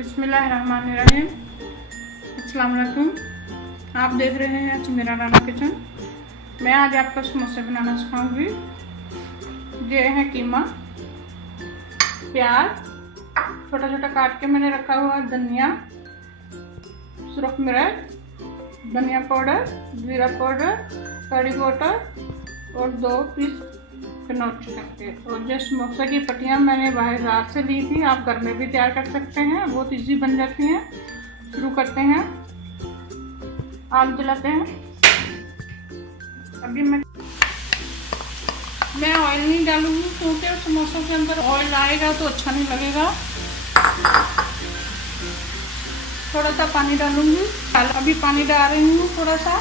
बिस्मिल्लाहिर्रहमानिर्रहीम। अस्सलाम वालेकुम। आप देख रहे हैं मेरा राना किचन। मैं आज आपको समोसे बनाना सिखाऊंगी। ये है कीमा, प्याज छोटा छोटा काट के मैंने रखा हुआ, धनिया, सुरख मिर्च, धनिया पाउडर, जीरा पाउडर, कड़ी पाउडर और 2 पीस कनौर चिकन के। और जो समोसा की पट्टियाँ मैंने बाजार से ली थी, आप घर में भी तैयार कर सकते हैं, बहुत इजी बन जाती हैं। शुरू करते हैं। आग जलाते हैं। अभी मैं ऑयल नहीं डालूंगी क्योंकि समोसों के अंदर ऑयल आएगा तो अच्छा नहीं लगेगा। थोड़ा सा पानी डालूंगी। अभी पानी डाल रही हूँ। थोड़ा सा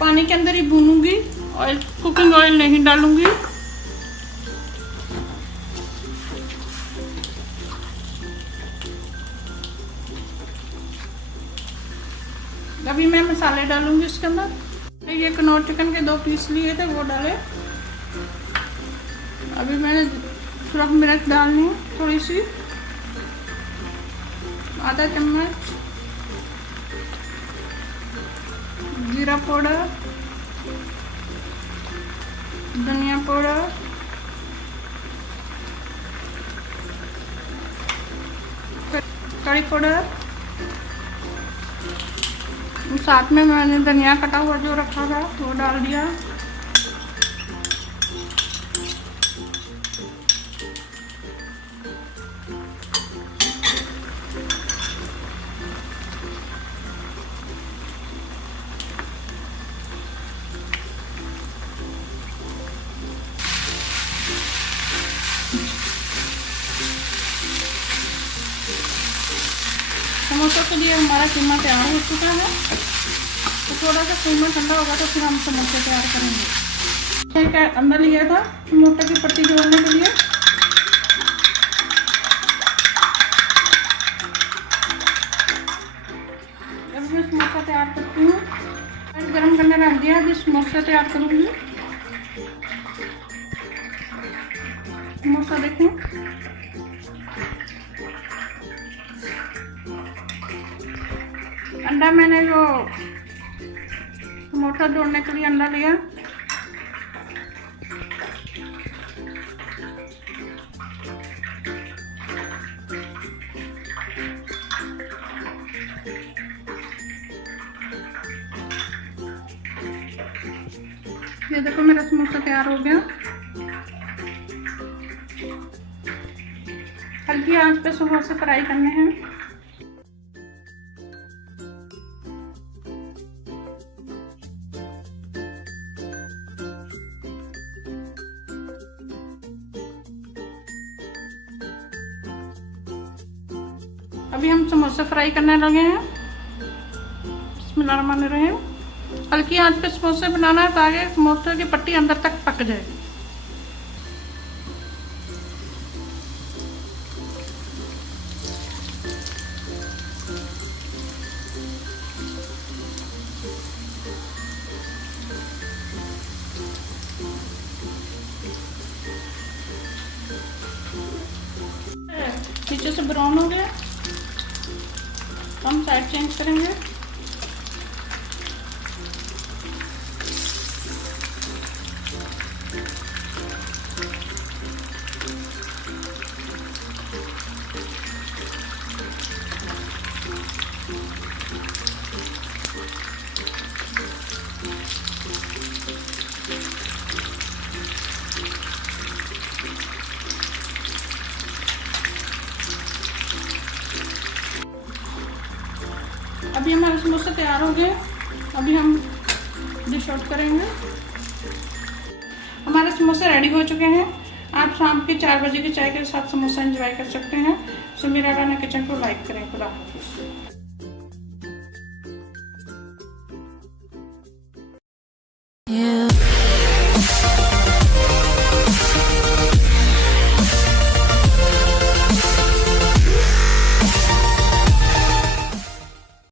पानी के अंदर ही भूनूंगी। ऑयल, कुकिंग ऑयल नहीं डालूंगी। अभी मैं मसाले डालूंगी इसके अंदर। ये कनौर चिकन के 2 पीस लिए थे, वो डाले। अभी मैंने सुरख मिर्च डालनी थोड़ी सी, आधा चम्मच जीरा पाउडर, धनिया पाउडर, कड़ी पाउडर, साथ में मैंने धनिया कटा हुआ जो रखा था वो डाल दिया। समोसों के लिए हमारा कीमा तैयार हो चुका है। तो थोड़ा सा कीमा ठंडा होगा तो फिर हम समोसे तैयार करेंगे। क्या अंदर लिया था टमाटर की पट्टी जोड़ने के लिए। अब मैं समोसा तैयार करती हूँ। गरम करने रख दिया, अभी समोसा तैयार करूँगी। समोसा देखें, अंडा मैंने जो समोसा जोड़ने के लिए अंडा लिया। ये देखो मेरा समोसा तैयार हो गया। हल्की आंच पे समोसे फ्राई करने हैं। अभी हम समोसे फ्राई करने लगे हैं। बिस्मिल्लाहिर्रहमानिर्रहीम। हल्की आंच पे समोसे बनाना है ताकि समोसे की पट्टी अंदर तक पक जाए। नीचे से ब्राउन हो गया, हम साइड चेंज करेंगे। अभी हमारे समोसे तैयार हो गए। अभी हम डिश आउट करेंगे। हमारे समोसे रेडी हो चुके हैं। आप शाम के 4 बजे की चाय के साथ समोसा एंजॉय कर सकते हैं। सो मेरा राना किचन को लाइक करें। खुदा हाफिज़।